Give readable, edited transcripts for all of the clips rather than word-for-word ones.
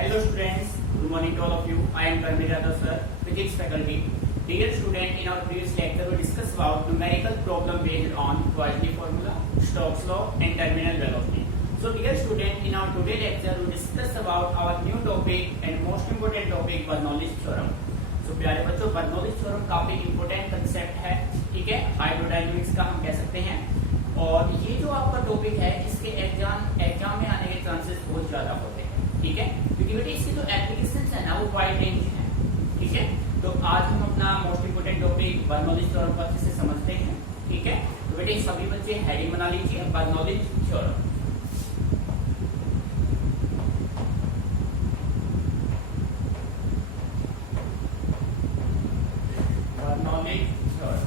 Hello students, good morning to all of you. I am Karmir Yadav sir, physics faculty. Dear student, in our previous lecture we discussed about numerical problem based on quantity formula, Stokes law and terminal velocity. So dear student, in our today lecture we discuss about our new topic and most important topic Bernoulli's theorem. So प्यारे बच्चों, Bernoulli's theorem काफी important concept है, ठीक है, hydrodynamics का हम कह सकते हैं। और ये जो आपका टॉपिक है इसके एग्जाम में आने के चांसेस बहुत ज्यादा होते हैं, ठीक है, क्योंकि बेटे इसकी जो एप्लीकेशन है ना वो वाइड रेंज है, ठीक है। तो आज हम अपना most important topic Bernoulli's theorem को अच्छे से समझते हैं, ठीक है। तो बेटे सभी बच्चे हेडिंग बना लीजिए Bernoulli's theorem. Bernoulli's theorem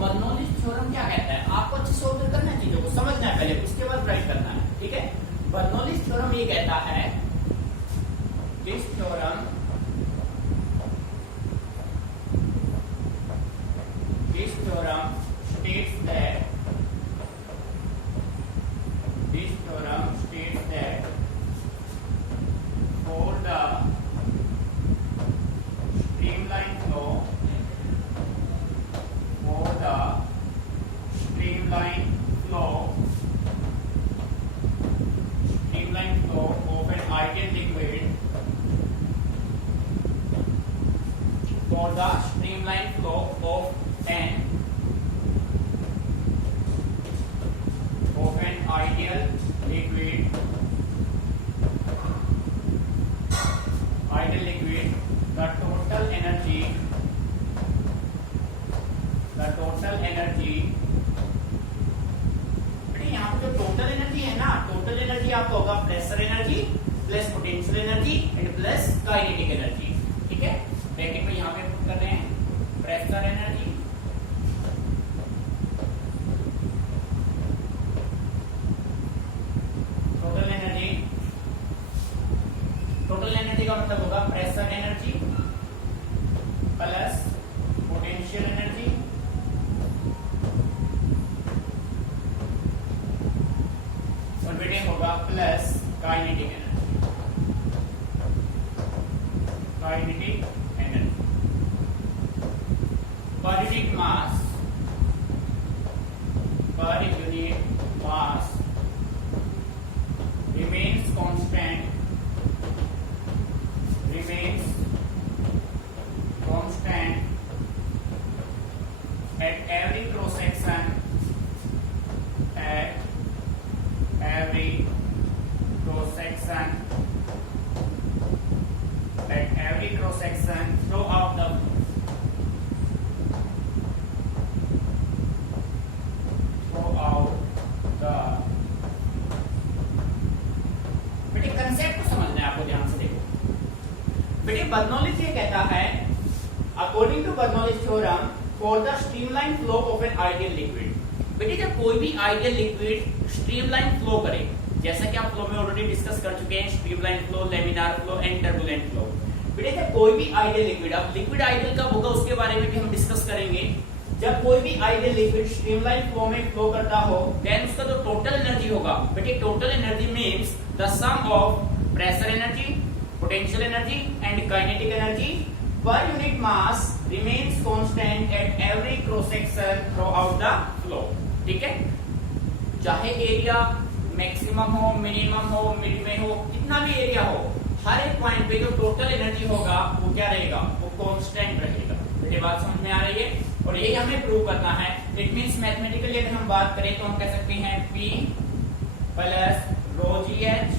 Bernoulli's theorem क्या कहता है, आपको अच्छे से ऑब्जर्व करना है, चीजों को समझना है पहले, उसके बाद राइट करना है, ठीक है। बर्नौलीज थ्योरम ये कहता है, this theorem states that for the streamline flow of an ideal liquid, for the streamline flow of an ideal liquid, the total energy यहाँ पे जो टोटल एनर्जी है ना, टोटल एनर्जी आपको होगा pressure energy plus potential energy and plus kinetic energy, ठीक है। Bracket में यहाँ पे पुट कर रहे हैं प्रेशर एनर्जी टोटल एनर्जी का मतलब होगा pressure energy plus potential energy और बेटे होगा प्लस काइनेटिक एनर्जी पर unit mass remains constant at every cross section throughout the बेटे कंसेप्ट को समझना है आपको, ध्यान से देखो बेटे। बर्नौलीज ये कहता है, according to Bernoulli's theorem for the streamline flow of an ideal liquid. बेटे जब कोई भी आइडियल लिक्विड स्ट्रीमलाइन फ्लो करे, जैसा कि आप फ्लो में ऑलरेडी डिस्कस कर चुके हैं, streamline flow, laminar flow and turbulent flow. बेटे जब कोई भी आइडियल लिक्विड, अब लिक्विड आइडियल कब होगा उसके बारे में भी हम डिस्कस करेंगे। जब कोई भी आइडियल लिक्विड स्ट्रीमलाइन फ्लो में फ्लो करता हो, देन उसका जो टोटल एनर्जी होगा, बेटे total energy means the sum of pressure energy, potential energy and kinetic energy पर unit mass remains constant at every cross section throughout the flow, ठीक है। चाहे एरिया मैक्सिमम हो, मिनिमम हो, मिड में हो, कितना भी एरिया हो, हर एक पॉइंट पे जो टोटल एनर्जी होगा वो क्या रहेगा, वो कांस्टेंट रहेगा। ये बात समझ में आ रही है, और यही हमें प्रूव करना है। इट मींस मैथमेटिकली अगर हम बात करें तो हम कह सकते हैं P plus rho g h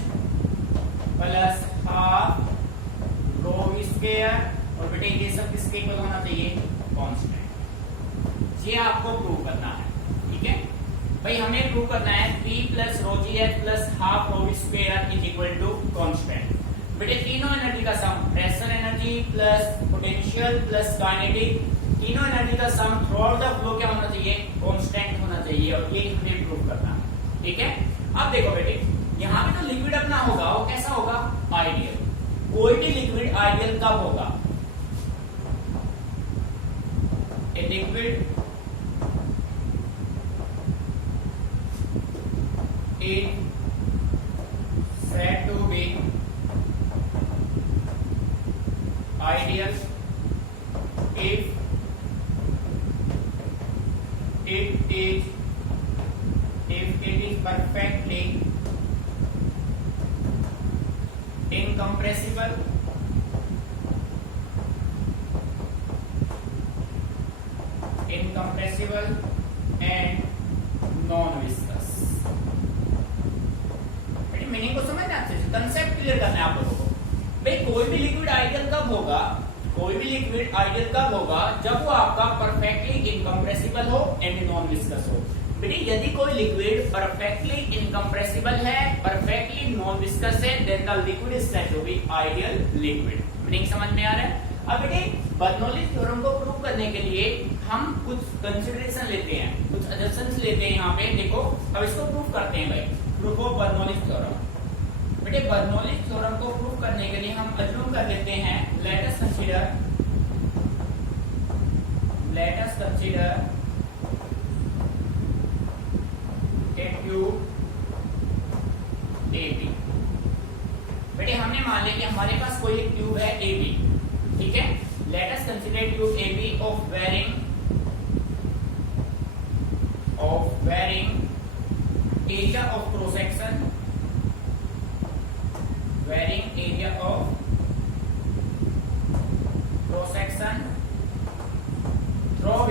plus half rho square, और बेटे ये सब किसके इक्वल होना चाहिए, कांस्टेंट। ये आपको प्रूव करना है, ठीक है भाई। हमें प्रूव करना है 3 plus rho g h plus half rho square is equal to constant. बेटे तीनों एनर्जी का sum, pressure energy plus potential plus kinetic, तीनों एनर्जी का sum throughout the flow क्या होना चाहिए, कांस्टेंट होना चाहिए, और ये हमें प्रूव करना है, ठीक है। अब देखो बेटे, यहाँ पे तो लिक्विड अपना होगा वो कैसा होगा, आइडियल। कोई भी लिक्विड आइडियल कब होगा, a liquid is said to be ideal if it is perfectly incompressible and non-viscous। Meaning को समझना अच्छे से, कंसेप्ट क्लियर करना है आप लोगों को। भाई कोई भी लिक्विड आइडियल कब होगा, कोई भी लिक्विड आइडियल कब होगा, जब वो आपका परफेक्टली इनकम्प्रेसिबल हो एंड नॉन विस्कस हो। बेटी यदि कोई लिक्विड परफेक्टली इनकम्प्रेसिबल है, परफेक्टली नॉन विस्कस है, then the liquid is said to be ideal liquid. Meaning समझ में आ रहा है? अब बेटी बर्नौली थ्योरम को प्रूव करने के लिए हम कुछ कंसीडरेशन लेते हैं, कुछ अजम्पशंस लेते हैं यहाँ पे। देखो अब इसको प्रूव करते हैं भाई, प्रूफ ऑफ बर्नौली थ्योरम। बेटे बर्नौली थ्योरम को प्रूव करने के लिए हम अज्यूम कर लेते हैं, late us consider a tube AB। बेटे हमने मान लिया कि हमारे पास कोई एक ट्यूब है AB, ठीक है। Late us consider tube AB of varying area of cross section, varying area of cross section through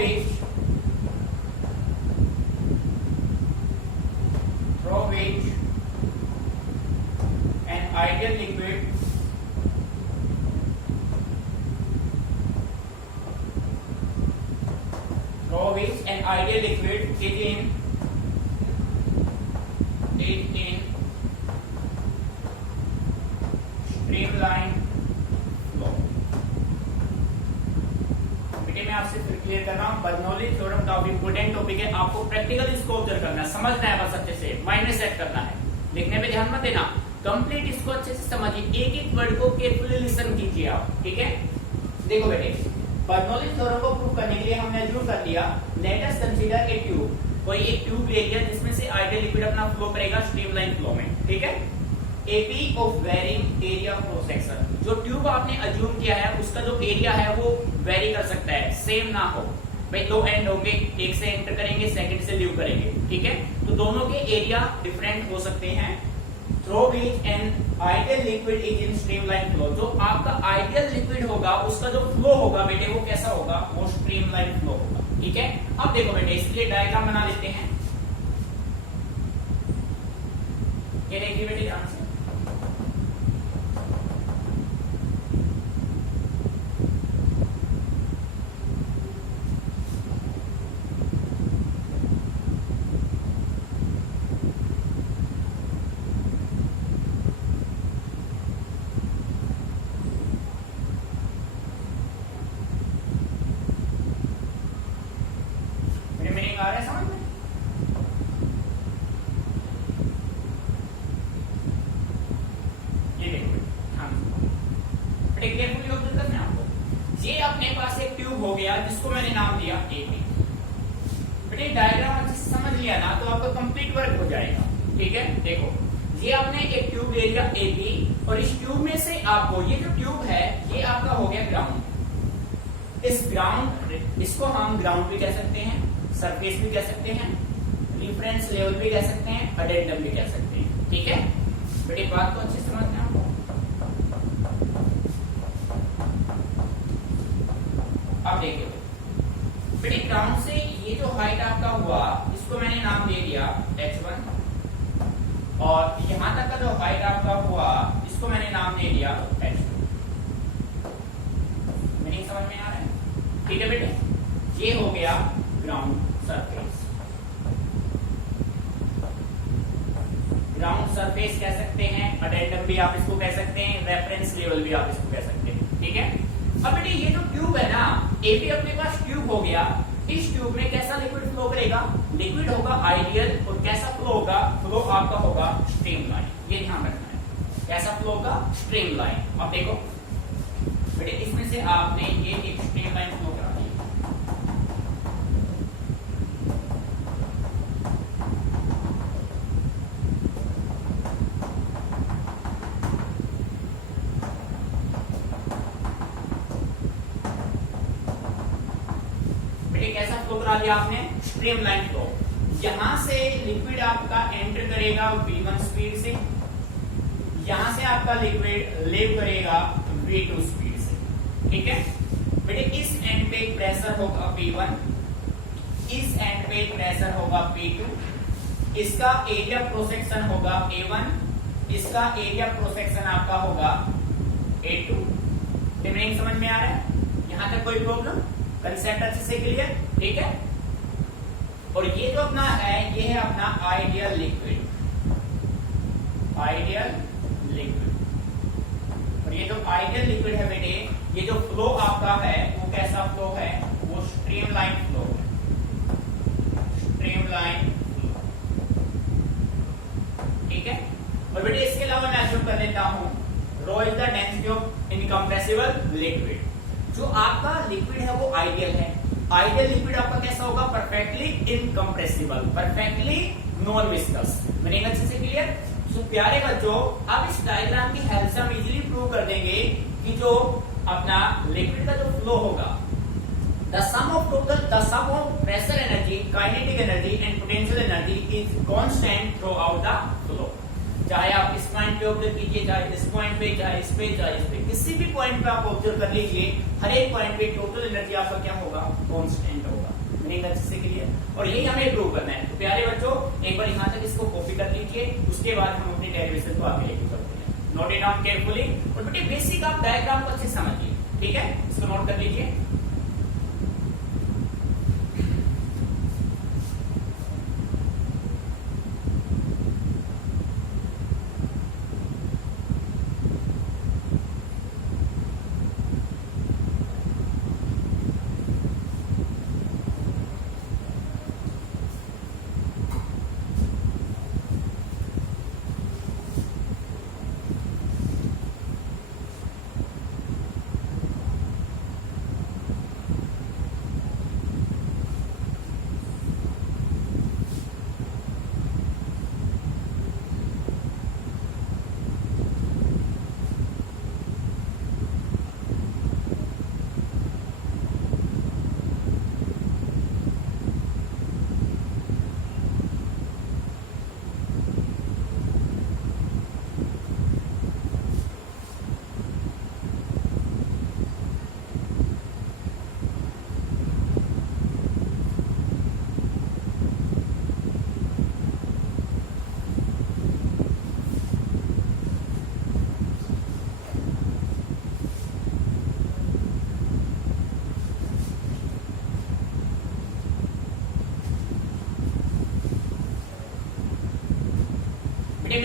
which an ideal liquid is in streamline flow। बेटे मैं आपसे फिर क्लियर कर रहा हूं, बर्नौली थ्योरम काफी इंपोर्टेंट टॉपिक है, आपको प्रैक्टिकली इसको ऑब्जर्व करना है, समझना है, बस अच्छे से माइंड में सेट करना है, लिखने पे ध्यान मत देना, कंप्लीट इसको अच्छे से समझिए, एक एक वर्ड को केयरफुली लिसन कीजिए आप, ठीक है। देखो बेटे बर्नौली थ्योरम को प्रूव करने के लिए हमने अज्यूम कर लिया, let us consider a tube, कोई एक ट्यूब ले लिया जिसमें से आइडियल लिक्विड अपना फ्लो करेगा स्ट्रीमलाइन फ्लो में, ठीक है। AB of varying area cross section, जो ट्यूब आपने अज्यूम किया है उसका जो एरिया है वो वेरी कर सकता है, सेम ना हो। भाई दो एंड होंगे, एक से एंटर करेंगे, सेकंड से लीव करेंगे, ठीक है, तो दोनों के एरिया डिफरेंट हो सकते हैं। Through which N ideal liquid is in streamline flow, जो आपका आइडियल लिक्विड होगा उसका जो फ्लो होगा बेटे वो कैसा होगा, वो स्ट्रीमलाइन फ्लो होगा, ठीक है। अब देखो बेटे इसके लिए डायग्राम बना लेते हैं, ये देखिए बेटे ध्यान से, आ रहा है समझ में? ये देखो हाँ बड़े केयरफुली ऑब्जर्व करना है आपको। ये अपने पास एक ट्यूब हो गया जिसको मैंने नाम दिया AB। बेटे डायग्राम अच्छे से समझ लिया ना तो आपका कंप्लीट वर्क हो जाएगा, ठीक है। देखो ये आपने एक ट्यूब ले लिया AB और इस ट्यूब में से आपको ये जो ट्यूब है ये आपका हो गया ग्राउंड। इस ग्राउंड, इसको हम ग्राउंड भी कह सकते हैं, सरफेस भी कह सकते हैं, रिफरेंस लेवल भी कह सकते हैं, अडेंडम भी कह सकते हैं, ठीक है। बेटे बात को अच्छे से समझना आपको। अब देखिए बेटे ग्राउंड से ये जो हाइट आपका हुआ इसको मैंने नाम दे दिया H1 और यहां तक का जो हाइट आपका हुआ इसको मैंने नाम दे दिया H2। मीनिंग समझ में आ रहा है? ठीक है बेटे, ये हो गया ग्राउंड सरफेस। ग्राउंड सरफेस कह सकते हैं, अडेंडम भी आप इसको कह सकते हैं, रेफरेंस लेवल भी आप इसको कह सकते हैं, ठीक है। अब बेटे ये जो ट्यूब है ना, AB अपने पास ट्यूब हो गया, इस ट्यूब में कैसा लिक्विड फ्लो करेगा, लिक्विड होगा आइडियल, और कैसा फ्लो होगा, फ्लो आपका होगा स्ट्रीमलाइन। ये ध्यान रखना है, कैसा फ्लो होगा स्ट्रीमलाइन। अब देखो बेटे इसमें से आपने ये एक स्ट्रीमलाइन फ्लो करा दिया, करा लिया आपने स्ट्रीमलाइन फ्लो। यहां से लिक्विड आपका एंटर करेगा V1 स्पीड से, यहां से आपका लिक्विड लीव करेगा V2 स्पीड से। ठीक है बेटे, इस एंड पे प्रेशर होगा P1, इस एंड पे प्रेशर होगा P2, इसका एरिया क्रॉस सेक्शन होगा A1, इसका एरिया क्रॉस सेक्शन आपका होगा A2। रिमेनिंग समझ में आ रहा है? यहां तक कोई प्रॉब्लम? कंसेप्ट अच्छे से क्लियर? ठीक है। और ये जो अपना है, ये है अपना आइडियल लिक्विड, आइडियल लिक्विड। और ये जो आइडियल लिक्विड है बेटे, ये जो फ्लो आपका है वो कैसा फ्लो है? वो स्ट्रीमलाइन फ्लो है, स्ट्रीमलाइन फ्लो। ठीक है। और बेटे इसके अलावा मैं अज्यूम कर लेता हूं rho is the density of incompressible liquid. जो आपका लिक्विड है वो आइडियल है। आइडियल लिक्विड आपका कैसा होगा? Perfectly incompressible, perfectly non viscous. मैंने अच्छे से क्लियर? सो प्यारे बच्चों, अब इस डायग्राम की हेल्प से हम इजीली प्रूव कर देंगे कि जो अपना लिक्विड का जो फ्लो होगा, the sum of pressure energy, kinetic energy and potential energy is constant throughout the flow. चाहे आप इस पॉइंट पे ऑब्जर्व कीजिए, चाहे इस पॉइंट पे, चाहे इस पे, चाहे इस पे, किसी भी पॉइंट पे आप ऑब्जर्व कर लीजिए, हर एक पॉइंट पे टोटल एनर्जी आपका क्या होगा? कांस्टेंट होगा। मैंने अच्छे से क्लियर? और यही हमें प्रूव करना है। तो प्यारे बच्चों, एक बार यहां तक इसको कॉपी कर लीजिए, उसके बाद हम अपनी डेरिवेशन को आगे लेके चलते हैं। Note it down carefully. और बेटे बेसिक आप डायग्राम को अच्छे से समझिए। ठीक है, इसको नोट कर लीजिए।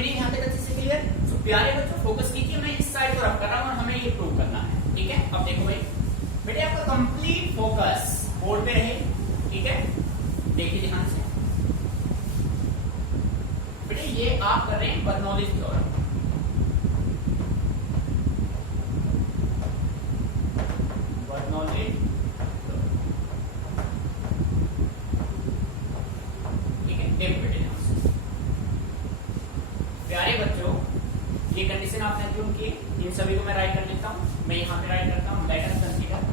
यहां तक अच्छे से क्लियर? तो प्यारे बच्चों फोकस कीजिए, मैं इस साइड को रख कर रहा हूं और हमें ये प्रूव करना है। ठीक है, अब देखो भाई बेटे, आपका कंप्लीट फोकस बोर्ड पे रहे। ठीक है, देखिए ध्यान से बेटे, ये आप कर रहे हैं बर्नौलीज थ्योरम। बर्नौलीज, ठीक है। देखो बेटे प्यारे बच्चों, ये कंडीशन आपने अज्यूम की, इन सभी को मैं राइट कर लेता हूं। मैं यहां पे राइट करता हूं, लेट अस कंसीडर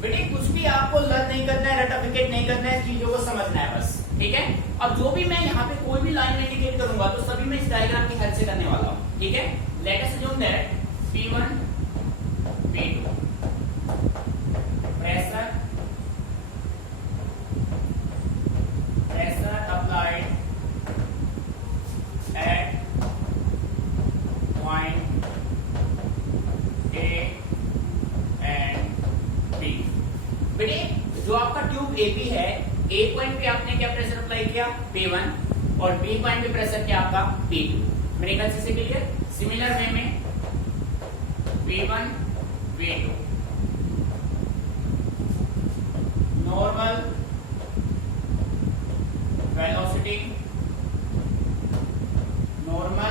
बेटे, कुछ भी आपको लर्न नहीं करना है, रटाफिकेट नहीं करना है, चीजों को समझना है बस। ठीक है, अब जो भी मैं यहाँ पे कोई भी लाइन इंडिकेट करूंगा तो सभी मैं इस डायग्राम की हेल्प से करने वाला हूं। ठीक है, let us assume that P1 P2 pressure applied at point A and B। बेटे जो आपका ट्यूब AB है, A पॉइंट पे आपने क्या प्रेशर अप्लाई किया? P1, और B पॉइंट पे प्रेशर क्या आपका? P2। मेरे ख्याल से क्लियर? सिमिलर वे में P1 P2 normal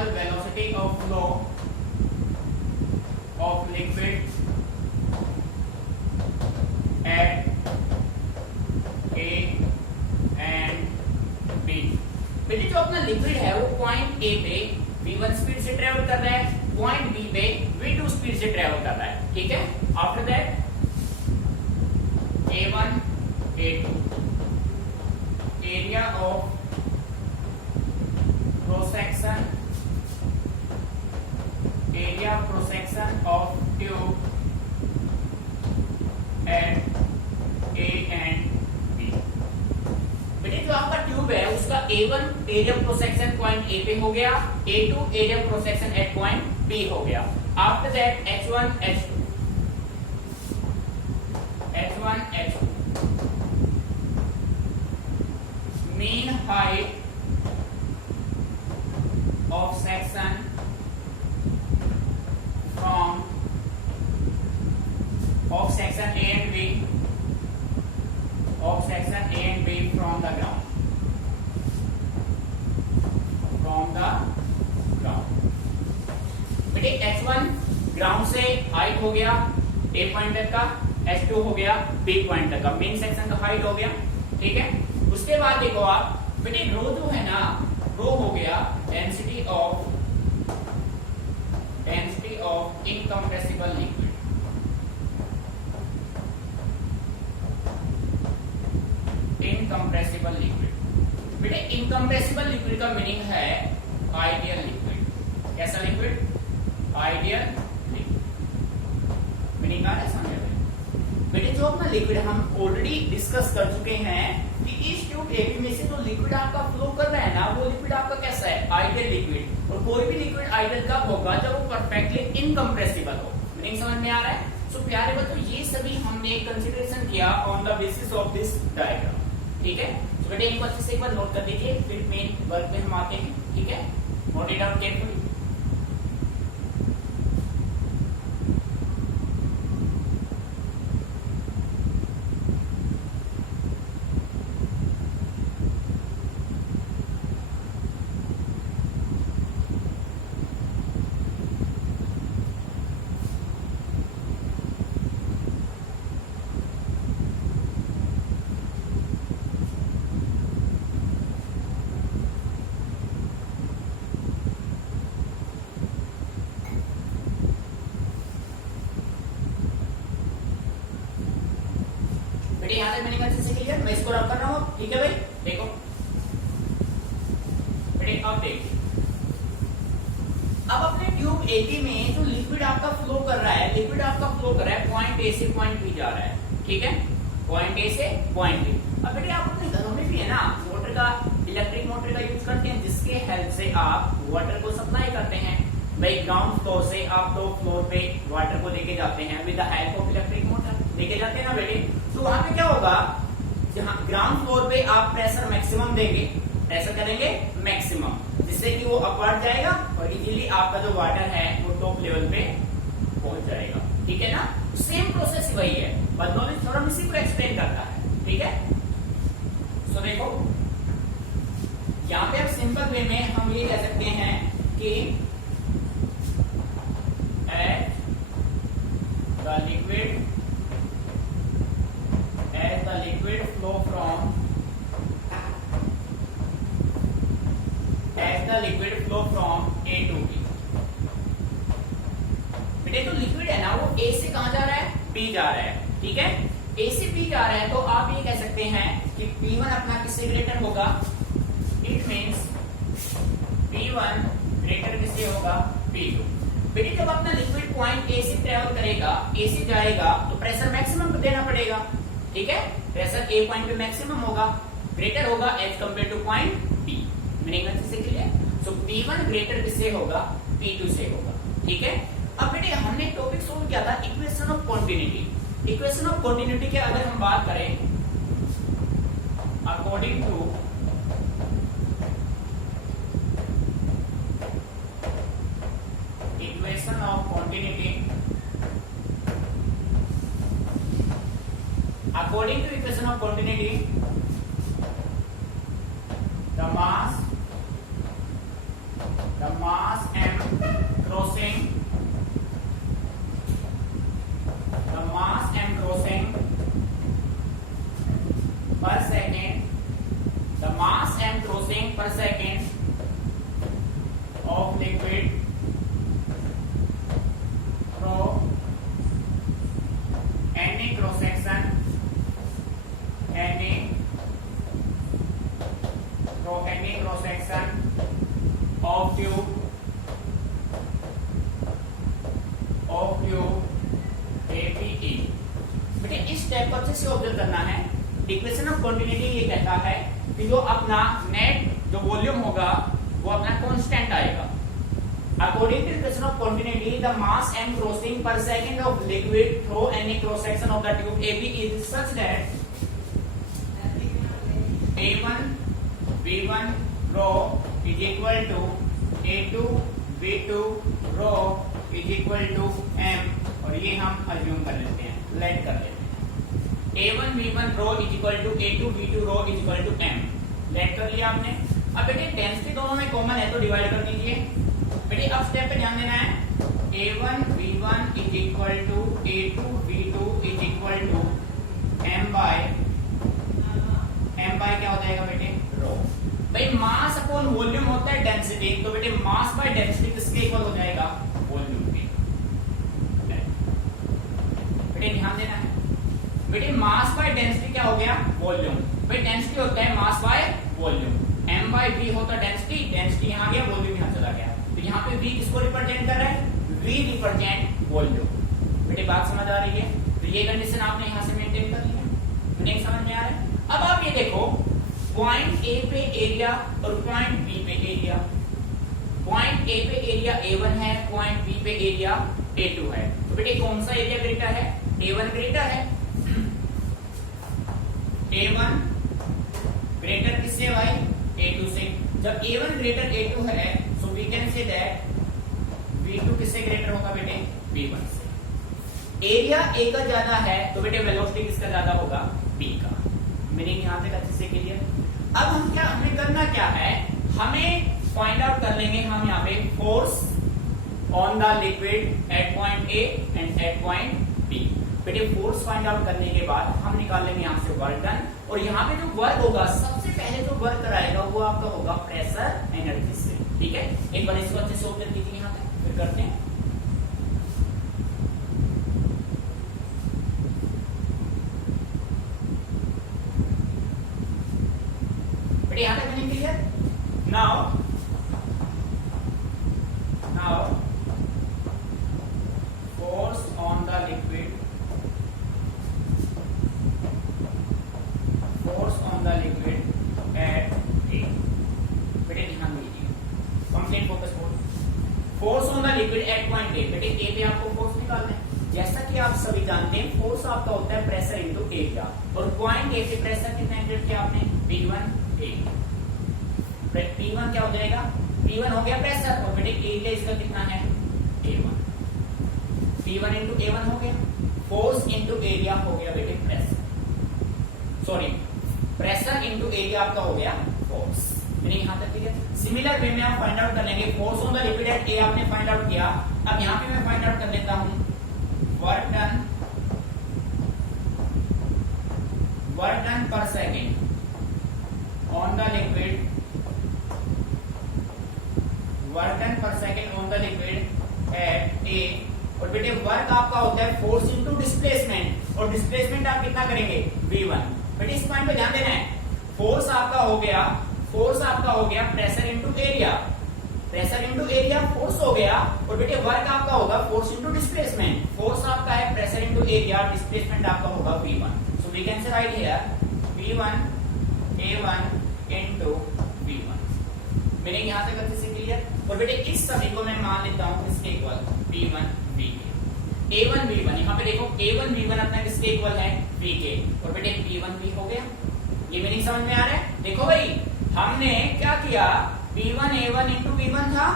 velocity of flow of liquid at A and B। बेटे जो अपना लिक्विड है वो पॉइंट A पे V1 स्पीड से ट्रेवल कर रहा है, पॉइंट B पे V2 स्पीड से ट्रेवल कर रहा है। ठीक है। After that A1 A2 area of cross section of tube at A and B। बेटे जो आपका ट्यूब है उसका A1 area cross section point A पे हो गया, A2 area cross section at point B हो गया। After that H1 H2 mean height of section from of section A and B from the ground बेटे H1 ground से height हो गया A point तक का, H2 हो गया B पॉइंट तक का, मेन सेक्शन का हाइट हो गया, ठीक है। उसके बाद देखो आप बेटे रो जो है ना, रो हो गया डेंसिटी ऑफ इनकम्प्रेसिबल लिक्विड। बेटे इनकम्प्रेसिबल लिक्विड का मीनिंग है आइडियल लिक्विड। कैसा लिक्विड? Ideal liquid. मीनिंग आ रहा है समझ में? बेटे जो अपना लिक्विड हम ऑलरेडी डिस्कस कर चुके हैं कि इस ट्यूब एबी में से जो लिक्विड आपका फ्लो कर रहा है ना, वो लिक्विड आपका कैसा है? Ideal liquid. और कोई भी लिक्विड आइडियल कब होगा? जब वो परफेक्टली इनकम्प्रेसिबल हो। मीनिंग समझ में आ रहा है? सो प्यारे बच्चों ये सभी हमने कंसीडरेशन किया on the basis of this diagram, ठीक है। तो बेटे इनको अच्छे से एक बार नोट कर दीजिए, फिर मेन वर्क में हम आते हैं, ठीक है। Note it down carefully. बेटे यहाँ तक मैंने अच्छे से क्लियर, मैं इसको रब कर रहा हूँ, ठीक है भाई। देखो बेटे अब देखिए, अब अपने ट्यूब एबी में जो लिक्विड आपका फ्लो कर रहा है, पॉइंट ए से पॉइंट बी जा रहा है, ठीक है। पॉइंट ए से पॉइंट बी। अब बेटे आप अपने घरों में भी है ना मोटर का, इलेक्ट्रिक मोटर का यूज करते हैं, जिसके हेल्प से आप वाटर को सप्लाई करते हैं। भाई ग्राउंड फ्लोर से आप टॉप फ्लोर पे वाटर को लेके जाते हैं with the help of electric motor, लेके जाते हैं ना बेटे। तो वहां पे क्या होगा, जहां ग्राउंड फ्लोर पे आप प्रेशर मैक्सिमम देंगे, प्रेशर करेंगे मैक्सिमम, जिससे कि वो अपवर्ड जाएगा और इजीली आपका जो वाटर है वो टॉप लेवल पे पहुंच जाएगा, ठीक है ना। सेम प्रोसेस वही है, बर्नौलीज थ्योरम इसी को एक्सप्लेन करता है, ठीक है। सो देखो यहाँ पे अब सिंपल वे में हम ये कह सकते हैं कि as the liquid flow from A to B। बेटे तो लिक्विड है ना वो A से कहां जा रहा है? B जा रहा है, ठीक है। A से B जा रहा है तो आप ये कह सकते हैं कि P1 अपना किससे ग्रेटर होगा? इट मींस P1 ग्रेटर किससे होगा? P2। बेटे जब अपना लिक्विड पॉइंट ए से ट्रेवल करेगा, ए से जाएगा तो प्रेशर मैक्सिमम देना पड़ेगा, ठीक है। प्रेशर ए पॉइंट पे मैक्सिमम होगा, ग्रेटर होगा as compare to point B. Meaning अच्छे से क्लियर? सो P1 ग्रेटर किससे होगा? P2 से होगा, ठीक है। अब बेटे हमने टॉपिक सोल्व किया था equation of continuity. Equation of continuity के अगर हम बात करें according to equation of continuity, according to equation of continuity the mass m crossing per second, the mass m crossing per second of liquid cross section cross section of tube APE। बेटे इस step को अच्छे से observe करना है। Equation of continuity ये कहता है कि जो अपना नेट जो वॉल्यूम होगा वो अपना कांस्टेंट आएगा। According to equation of continuity, the mass m crossing per second of liquid through any cross section of the tube AB is such that A1 V1 rho is equal to A2 V2 rho is equal to m, और ये हम assume कर लेते हैं, late कर लेते हैं। A1 V1 rho is equal to A2 V2 rho is equal to m, let कर लिया आपने। अब बेटे डेंसिटी दोनों में कॉमन है तो डिवाइड कर दीजिए। बेटे अब स्टेप पे ध्यान देना है। A1 V1 is equal to A2 V2 is equal to m by क्या हो जाएगा बेटे, रो। भाई मास अपॉन वॉल्यूम होता है डेंसिटी, तो बेटे मास बाय डेंसिटी किसके इक्वल हो जाएगा, वॉल्यूम के। बेटे ध्यान देना है। बेटे मास बाय डेंसिटी क्या हो गया, वॉल्यूम। भाई डेंसिटी होता है mass by volume, m by v होता है डेंसिटी, डेंसिटी यहां गया, वॉल्यूम यहां चला गया। तो यहाँ पे v किसको रिप्रेजेंट कर रहा है, v रिप्रेजेंट वॉल्यूम। बेटे बात समझ आ रही है। तो ये कंडीशन आपने यहाँ से मेंटेन कर ली है, मीनिंग समझ में आ रहा है। अब आप ये देखो पॉइंट ए पे एरिया और पॉइंट बी पे एरिया। पॉइंट ए पे एरिया A1 है, पॉइंट बी पे एरिया A2 है। तो बेटे कौन सा एरिया ग्रेटर है, A1 ग्रेटर है। A1 ग्रेटर किससे भाई, A2 से। जब A1 ग्रेटर A2 है, so we can say that V2 किससे ग्रेटर होगा बेटे, V1 से। एरिया A का ज्यादा है तो बेटे वेलोसिटी किसका ज्यादा होगा, B का। मीनिंग यहां तक अच्छे से क्लियर। अब हमें करना क्या है, हमें फाइंड आउट कर लेंगे हम यहाँ पे force on the liquid at point A and at point B। बेटे फोर्स फाइंड आउट करने के बाद हम निकाल लेंगे यहाँ से वर्क डन, और यहाँ पे जो वर्क होगा सबसे पहले जो वर्क कराएगा वो आपका होगा प्रेशर एनर्जी से। ठीक है, एक बार इसको अच्छे से ऑब्जर्व कीजिए, यहाँ तक फिर करते हैं। बेटे यहाँ तक meaning clear. Now force on the liquid at A। बेटे ध्यान दीजिए, complete focus mode. Force on the liquid at point A। बेटे A पे आपको फोर्स निकालना है। जैसा कि आप सभी जानते हैं फोर्स आपका होता है प्रेशर इनटू एरिया, और पॉइंट A से प्रेशर कितना इंक्रीज किया आपने, P1 क्या हो जाएगा, P1 हो गया प्रेशर, और बेटे एरिया इसका कितना है, A1। P1 इंटू A1 हो गया, फोर्स इंटू एरिया हो गया बेटे pressure, sorry pressure into area आपका हो गया फोर्स। मीनिंग यहां तक ठीक है। सिमिलर वे में आप फाइंड आउट कर लेंगे force on the liquid at A आपने फाइंड आउट किया। अब यहां पे मैं फाइंड आउट कर लेता हूं work done per second on the liquid, work done per second on the liquid at A। और बेटे वर्क आपका होता है फोर्स इंटू डिस्प्लेसमेंट, और डिस्प्लेसमेंट आप कितना करेंगे, V1। बेटे इस पॉइंट पे ध्यान देना है। फोर्स आपका हो गया प्रेशर इंटू एरिया, फोर्स हो गया, और बेटे वर्क आपका होगा फोर्स इंटू डिस्प्लेसमेंट। फोर्स आपका है प्रेशर इंटू एरिया, डिस्प्लेसमेंट आपका होगा V1। So we can say write here V1 A1 into V1। Meaning यहां तक अच्छे से क्लियर। और बेटे इस सभी को मैं मान लेता हूं किसके इक्वल, V1 V के। A1 V1 यहाँ पे देखो A1 V1 अपना किसके इक्वल है, V के, और बेटे P1 V हो गया। ये मीनिंग समझ में आ रहा है। देखो भाई हमने क्या किया, P1 A1 इंटू V1 था,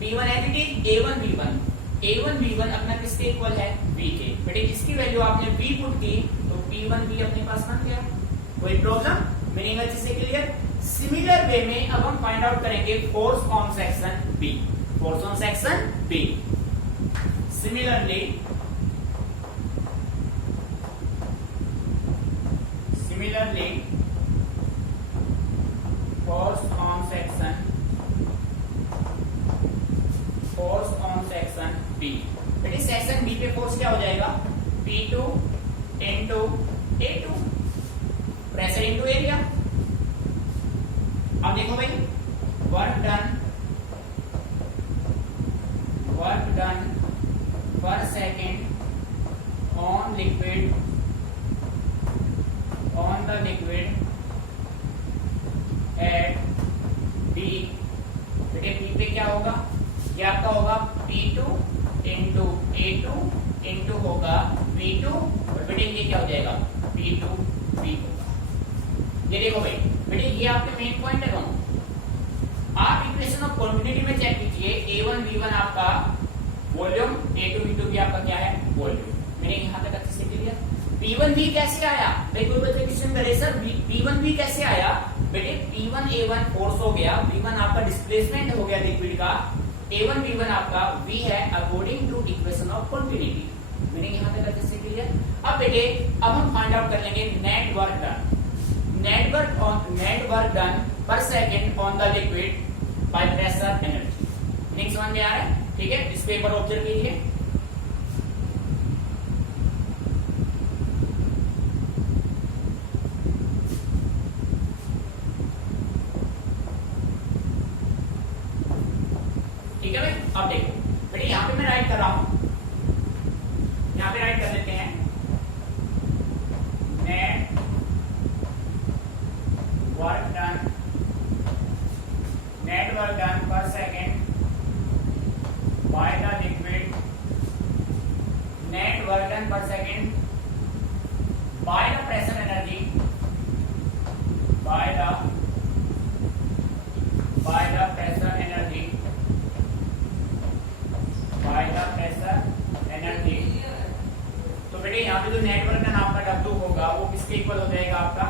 P1 एडिटिव A1 V1 अपना किसके इक्वल है, V के। बेटे इसकी वैल्यू आपने V पुट की तो P1 V अपने पास बन गया, कोई प्रॉब्लम। मीनिंग अच्छे से क्लियर। सिमिलर वे में अब हम फाइंड आउट करेंगे force on section B। Similarly, force on section B। बेटे सेक्शन B पे फोर्स क्या हो जाएगा, P2 into A2, pressure into area. अब देखो भाई, work done per second on the liquid eight B। बेटे P पे क्या होगा, ये आपका होगा P2 इंटू A2 इंटू होगा V2, और बेटे ये क्या हो जाएगा P2V होगा। ये देखो भाई बेटे, ये आपके मेन पॉइंट है दोनों। आप इक्वेशन ऑफ कंटिन्यूटी में चेक कीजिए, A1 V1 आपका वॉल्यूम, A2 V2 भी आपका क्या है वॉल्यूम। मैंने यहां तक अच्छे से क्लियर। P1V कैसे आया भाई, कोई बच्चे क्वेश्चन करे सर P1V कैसे आया। बेटे P1 A1 फोर्स हो गया, V1 आपका डिस्प्लेसमेंट हो गया लिक्विड का, A1 V1 आपका V है according to equation of continuity. मैंने यहां तक अच्छे से क्लियर। अब बेटे अब हम फाइंड आउट कर लेंगे नेट वर्क डन पर second on the liquid bye pressure energy. Next समझ में आ रहा है, ठीक है। इस पेपर ऑब्जर्व कीजिए। ठीक है भाई, अब देखो बेटे यहां पे मैं राइट कर रहा हूं, यहां पे राइट कर लेते हैं net work done per second by the liquid, net work done per second by the pressure energy, by the pressure energy, by the pressure energy. तो बेटे यहाँ पे जो नेटवर्क डन आपका W होगा वो किसके इक्वल हो जाएगा आपका,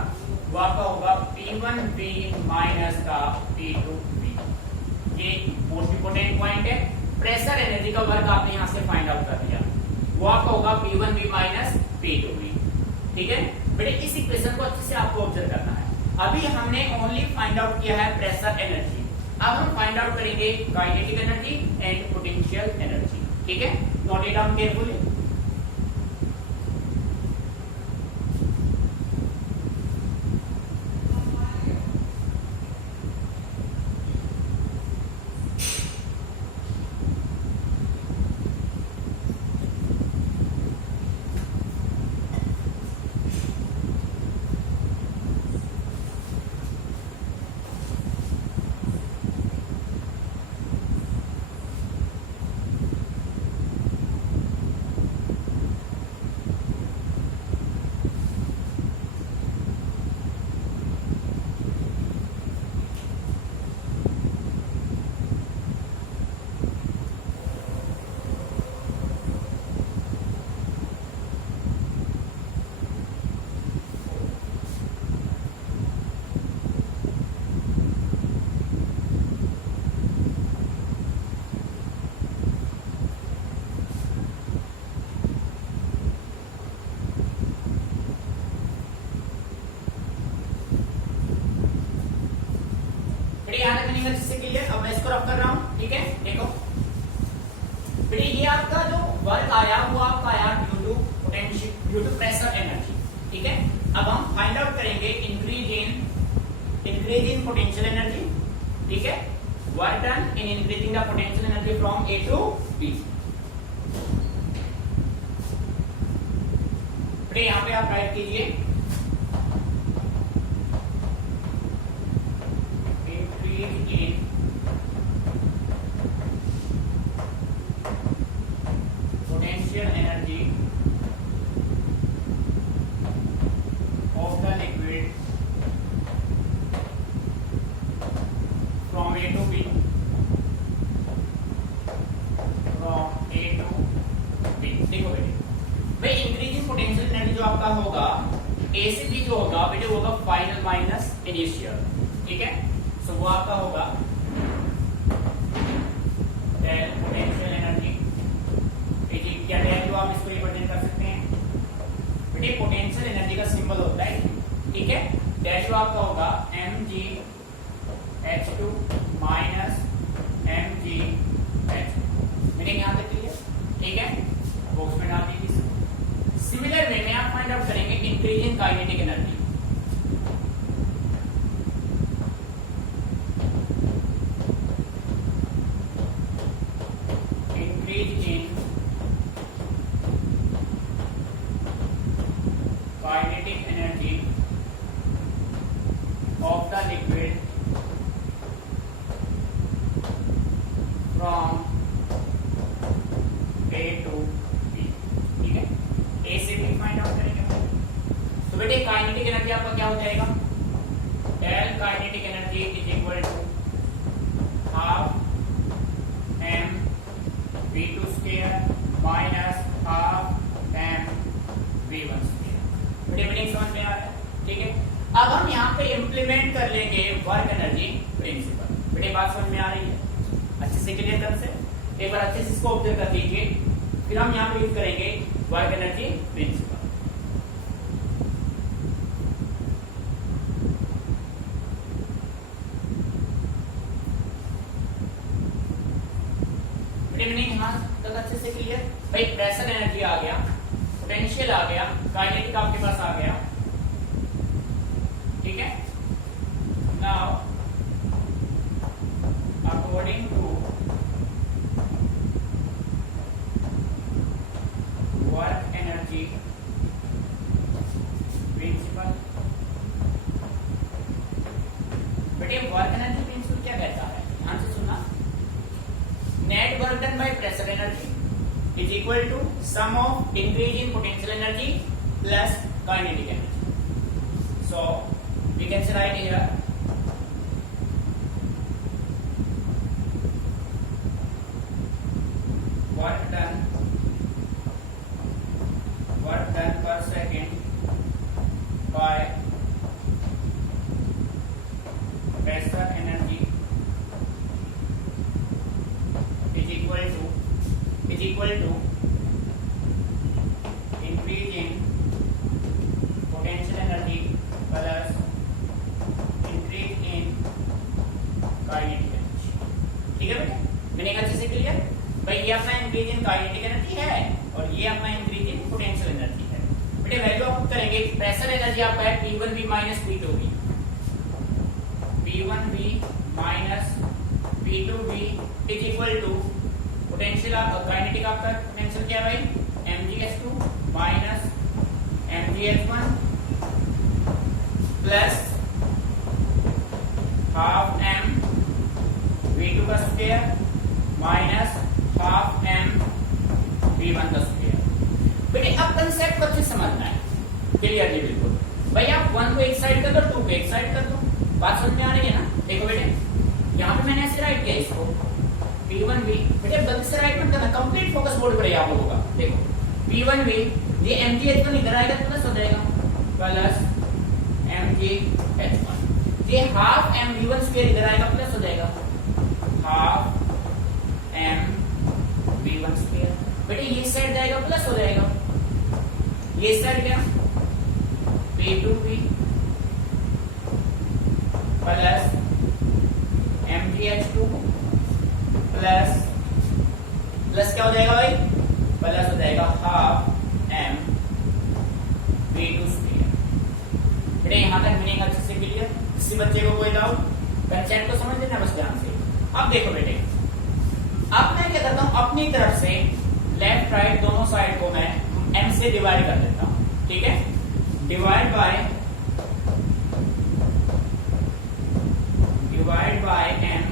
वो आपका होगा P1V माइनस का P2V। ये मोस्ट इंपोर्टेंट पॉइंट है। प्रेशर एनर्जी का वर्क आपने यहां से फाइंड आउट कर दिया, वो आपका होगा P1V माइनस P2V। ठीक है बेटे, इस इक्वेशन को अच्छे से आपको ऑब्जर्व करना है। अभी हमने ओनली फाइंड आउट किया है प्रेशर एनर्जी, अब हम फाइंड आउट करेंगे kinetic energy and potential energy. ठीक है, नोट इट डाउन केयरफुली। से क्लियर। अब मैं इसको रफ कर रहा हूं, ठीक है। देखो बेटे ये आपका जो वर्क आया वो आपका आया due to potential, due to pressure energy. ठीक है, अब हम फाइंड आउट करेंगे इंक्रीज इन पोटेंशियल एनर्जी। ठीक है, work done in increasing the potential energy from A to B। बेटे यहां पे आप राइट कीजिए potential energy of the liquid from A to B, from A to B। देखो बेटे भाई इंक्रीजिंग पोटेंशियल एनर्जी जो आपका होगा A से B जो होगा बेटे वो होगा फाइनल माइनस इनिशियल। ठीक है, सो वो आपका होगा पोटेंशियल एनर्जी। क्या वैल्यू आप इसको रिप्रेजेंट कर सकते हैं बेटे, पोटेंशियल एनर्जी का सिंबल होता है, ठीक है, दैट आपका होगा mgh2 माइनस mgh। मैंने यहां तक क्लियर, ठीक है, बॉक्स में डाल दीजिए। सिमिलर वे में आप find out increase in kinetic energy. Increase in kinetic energy of the liquid from A to B। ठीक है, A से B फाइंड आउट करेंगे। तो बेटे काइनेटिक एनर्जी आपका क्या हो जाएगा, del kinetic energy is equal to half m v2 square minus half m v1 square. बेटे मीनिंग समझ में आ रहा है? ठीक है, अब हम यहाँ पे इम्प्लीमेंट कर लेंगे वर्क एनर्जी प्रिंसिपल। बेटे बात समझ में आ रही है? अच्छे से क्लियर कर से एक बार अच्छे से इसको ऑब्जर्व कर लीजिए, फिर हम यहाँ पे यूज करेंगे वर्क एनर्जी प्रिंसिपल। यहाँ तक अच्छे से क्लियर? भाई प्रेशर एनर्जी आ गया, पोटेंशियल आ गया, काइनेटिक आपके पास आ गया। ठीक है, now according to work energy principle. बेटे वर्क एनर्जी प्रिंसिपल क्या कहता है, ध्यान से सुनना। Net work done by pressure energy is equal to sum of increase in potential energy plus kinetic energy. So we can say write here work done per second by pressure energy is equal to increase in potential energy plus increase in kinetic energy। ठीक है बेटे, मैंने अच्छे से clear? भाई ये अपना increase in kinetic energy है और ये अपना इंक्रीज इन पोटेंशियल एनर्जी है। बेटे वैल्यू आप करेंगे, प्रेशर एनर्जी आपका है P1V minus P2V, P1V minus P2V is equal to potential kinetic आपका पोटेंशियल क्या है भाई, mgh2 minus mgh1 plus half m v2 का square minus half m v1 का स्क्वायर। बेटे अब कंसेप्ट को अच्छे समझना है, क्लियरली बिल्कुल। भाई आप 1 को एक साइड कर दो, 2 को एक साइड कर दो, बात समझ में आ रही है ना? देखो बेटे यहाँ पे मैंने ऐसे राइट किया इसको P1V। बेटे गलती से राइट मत करना, कंप्लीट फोकस बोर्ड पर आप लोगों का। देखो P1V ये mgh1 इधर आएगा तो प्लस हो जाएगा प्लस mgh1, ये हाफ m v1 स्क्वायर इधर आएगा प्लस हो जाएगा हाफ m v1 स्क्वायर। बेटे ये साइड जाएगा प्लस हो जाएगा, ये साइड क्या P2V plus mgh2 plus plus क्या हो जाएगा भाई, प्लस हो जाएगा हाफ m v2 स्क्वायर। बेटे यहां तक मीनिंग अच्छे से क्लियर? किसी बच्चे को कोई डाउट? कंसेप्ट को समझ लेना बस ध्यान से। अब देखो बेटे, अब मैं क्या करता हूं, अपनी तरफ से लेफ्ट राइट दोनों साइड को मैं m से डिवाइड कर देता हूं। ठीक है, divide by m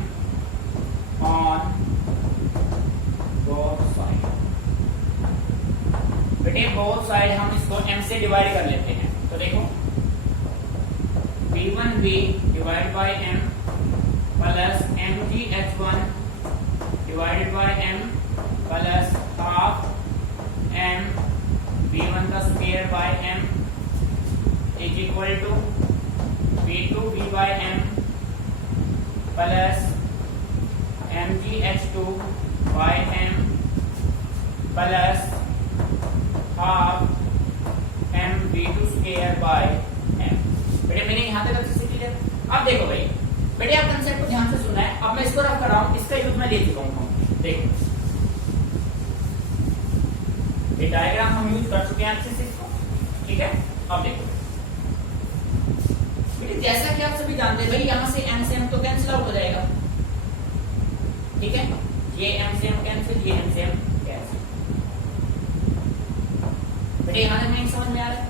on both side. बेटे बोथ साइड हम इसको m से डिवाइड कर लेते हैं। तो देखो P1V divide by m plus mgh1 divided by m plus half m v1 का square by m is equal to P2V by m plus mgh2 by m plus half m v2 square by m। बेटे मैंने यहां तक अच्छे से clear? अब देखो भाई, बेटे आप कंसेप्ट को ध्यान से सुनना है। अब मैं इसको रफ कर रहा हूं, इसका यूज मैं ले चुका हूं। देखो ये डायग्राम हम यूज कर चुके हैं अच्छे से इसको। ठीक है, अब देखो बेटे, जैसा कि आप सभी जानते हैं भाई, यहां से m से m तो कैंसिल आउट हो जाएगा, ठीक है, ये m से m कैंसिल, ये m से m कैंसिल। बेटे यहां तक नहीं समझ में आ रहा है?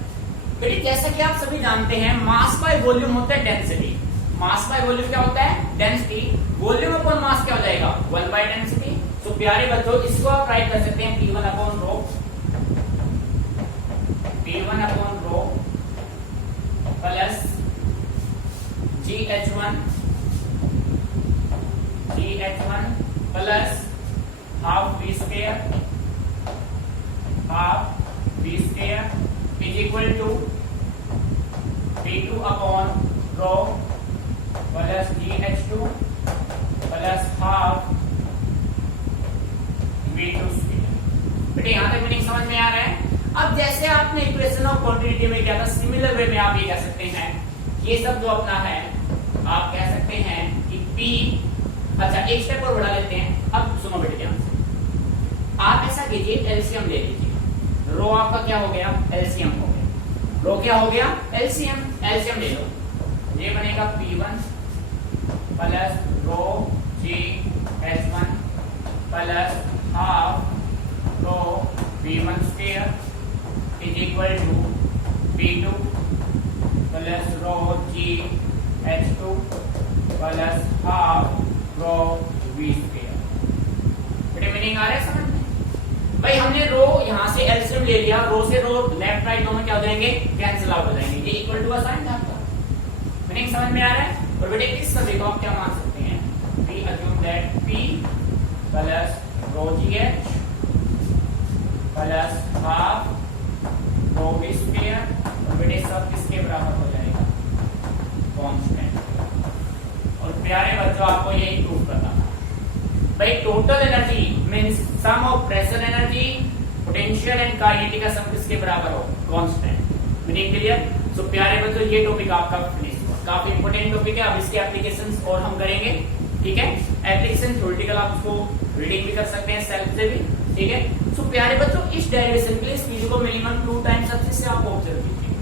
बेटे जैसा कि आप सभी जानते हैं, मास बाय वॉल्यूम होता है डेंसिटी। मास बाय वॉल्यूम क्या होता है? डेंसिटी। वॉल्यूम अपॉन मास क्या हो जाएगा? 1 बाय डेंसिटी। तो प्यारे बच्चों, इसको आप राइट कर सकते हैं P1 upon rho, P1 upon rho plus GH1 plus half V square is equal to P2 upon rho plus GH2 plus half V2 square. बेटे यहां तक मीनिंग समझ में आ रहा है? अब जैसे आपने इक्वेशन ऑफ क्वांटिटी में क्या था, सिमिलर वे में आप ये कह सकते हैं, ये सब जो अपना है आप कह सकते हैं कि P, अच्छा एक स्टेप और बढ़ा लेते हैं। अब सुनो बेटे ध्यान से, आप ऐसा कीजिए, एलसीएम ले लीजिए। रो आपका क्या हो गया? एलसीएम हो गया। रो क्या हो गया? एलसीएम। एलसीएम ले लो, ये बनेगा P1 plus rho GH1 plus half rho V1 square is equal to P2 plus rho GH2 plus half rho V square. बेटे मीनिंग आ रहा है समझ में? भाई हमने रो यहां से एलसीएम ले लिया, रो से रो लेफ्ट राइट दोनों क्या हो जाएंगे? कैंसिल आउट हो जाएंगे। ये इक्वल टू का साइन था आपका। मीनिंग समझ में आ रहा है? और बेटे इस सभी को आप क्या मान सकते हैं? We assume that P plus rho GH plus half rho V square, और बेटे सब किसके बराबर हो जाएगा? कांस्टेंट। और प्यारे बच्चों, आपको यही प्रूव करना था। भाई total energy means sum of pressure energy, potential and kinetic का सम किसके बराबर हो? कांस्टेंट। Meaning clear? सो प्यारे बच्चों, ये टॉपिक आपका फिनिश हुआ। काफी इंपोर्टेंट टॉपिक है। अब इसके एप्लीकेशंस और हम करेंगे, ठीक है। एप्लीकेशन थ्योरेटिकल आप उसको रीडिंग भी कर सकते हैं सेल्फ से भी, ठीक है। सो प्यारे बच्चों, इस डेरिवेशन के लिए इस वीडियो को मिनिमम 2 टाइम्स अच्छे से आप ऑब्जर्व कीजिए।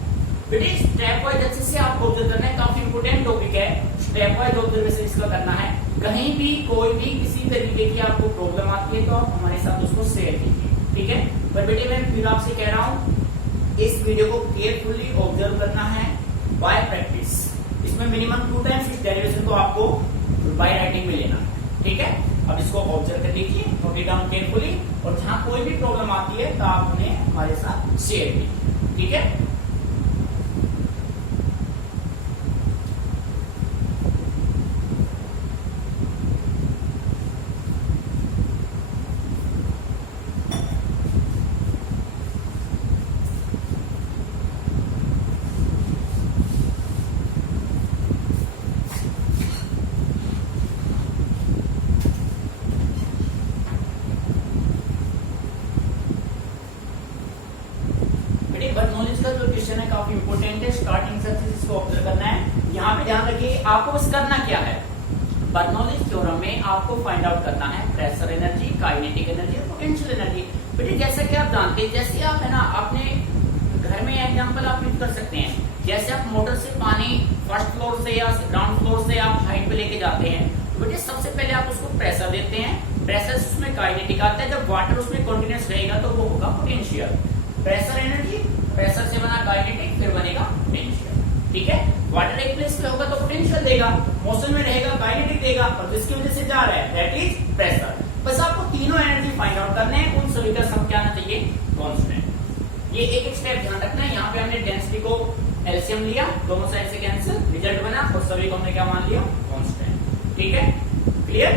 बेटे स्टेप वाइज अच्छे से आप ऑब्जर्व करना है, काफी इंपोर्टेंट टॉपिक है। स्टेप वाइज ऑब्जर्वेशन इसका करना है। कहीं भी कोई भी किसी तरीके की आपको प्रॉब्लम आती है तो आप हमारे साथ उसको शेयर कीजिए, ठीक है। पर बेटे मैं फिर आपसे कह रहा हूं, इस वीडियो को केयरफुली ऑब्जर्व करना है बाय प्रैक्टिस। इसमें मिनिमम 2 टाइम्स इस डेरिवेशन को आपको बाय राइटिंग में लेना है, ठीक है। अब इसको ऑब्जर्व कर लीजिए, नोट इट डाउन केयरफुली, और जहां कोई भी प्रॉब्लम आती है तो आप उन्हें हमारे साथ शेयर कीजिए, ठीक है। नॉलेज का जो क्वेश्चन है काफी इंपोर्टेंट है। स्टार्टिंग से इसको ऑब्जर्व करना है। यहाँ पे ध्यान रखिए, आपको बस करना क्या है, बर्नौलीज थ्योरम में आपको फाइंड आउट करना है प्रेशर एनर्जी, काइनेटिक एनर्जी और पोटेंशियल एनर्जी। बेटे जैसा कि आप जानते हैं, जैसे आप है ना अपने घर में एग्जांपल आप यूज कर सकते हैं। जैसे आप मोटर से पानी फर्स्ट फ्लोर से या ग्राउंड फ्लोर से आप हाइट पे लेके जाते हैं, तो बेटे सबसे पहले आप उसको प्रेशर देते हैं, प्रेशर उसमें काइनेटिक आता है। जब वाटर उसमें कंटिन्यूअस रहेगा तो वो होगा पोटेंशियल। प्रेशर एनर्जी, प्रेशर से बना काइनेटिक, फिर बनेगा पोटेंशियल, ठीक है। वाटर एक प्लेस पे होगा तो पोटेंशियल देगा, मोशन में रहेगा काइनेटिक देगा, और जिसकी वजह से जा रहा है दैट इज प्रेशर। बस आपको तीनों एनर्जी फाइंड आउट करने हैं, उन सभी का सम क्या आना चाहिए? कांस्टेंट। ये एक एक स्टेप ध्यान रखना है। यहाँ पे हमने डेंसिटी को एलसीएम लिया, दोनों साइड से कैंसिल, रिजल्ट बना, और सभी को हमने क्या मान लिया? कांस्टेंट, ठीक है। क्लियर?